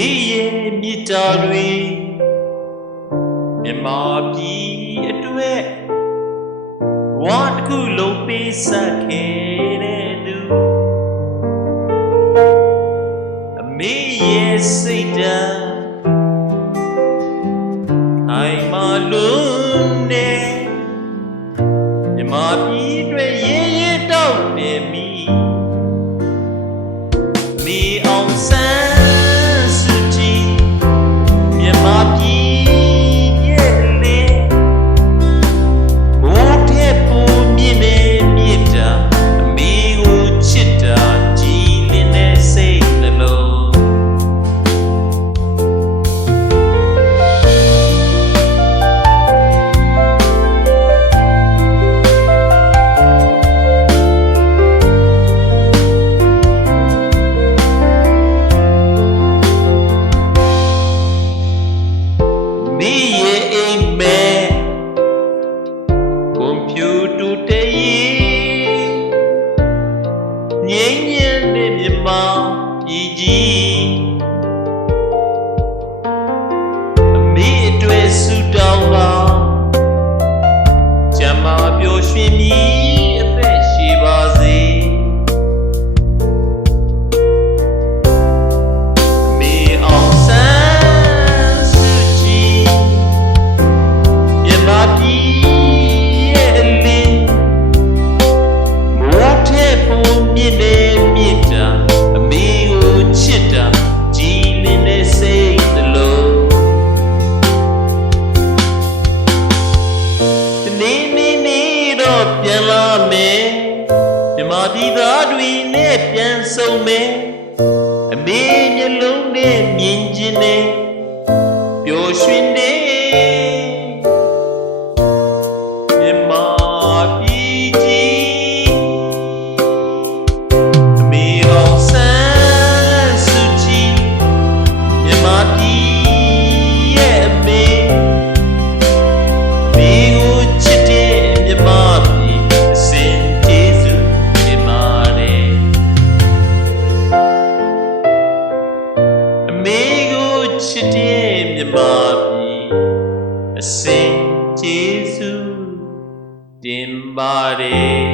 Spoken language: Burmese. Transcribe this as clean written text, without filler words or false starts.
မေရဲ့မြစ်တာတွေမြမပြည်အတွက်ဝါတစ်ခုလုံးပေးဆက်ခဲ့တဲ့သူအမေရဲ့စိတ်ဓာတ်အိမ်မလုံးနဲ့မြမပြည်အတွက်ရဲရဲတောက်နေမိမေအောင်ဆန်းစုကြည်မြမပြည်ရဲ့လေမိုးထဲပူမြင့်နေမြစ်တာအမေကိုချစ်တာကြည်လင်းတဲ့စိတ်နှလုံးမေရဲ့အိမ်မဲကွန်ပျူတာတေးငြိမ်းချမ်းတဲ့မြမပြည်ကြီးအမေအတွက်ဆူတောင်းပါကျမပျော်ရွှင်မြည်အသက်ရှိပါစေမေအောင်ဆန်းစုကြည်မြမပြည်ရဲ့အလင်းမိုးထဲပူမြင့်နေမြစ်တာအမေကိုချစ်တာကြည်လင်းတဲ့စိတ်နှလုံးဒီနေ့တော့ပြန်လာမယ်မြမပြည်သားတွေနဲ့ပြန်ဆုံမယ်အမေမျက်လုံးနဲ့မြင်ချင်တယ်ပျော်ရွှင်တယ်မြမပြည်ကြီးအမေအောင်ဆန်းစုကြည်မြမပြည်ရဲ့အမေမေကိုချစ်တဲ့မြမပြည်အစဉ်ကျေးဇူးတင်ပါတယ်အမေကိုချစ်တဲ့မြမပြည်အစဉ်ကျေးဇူးတင်ပါတယ်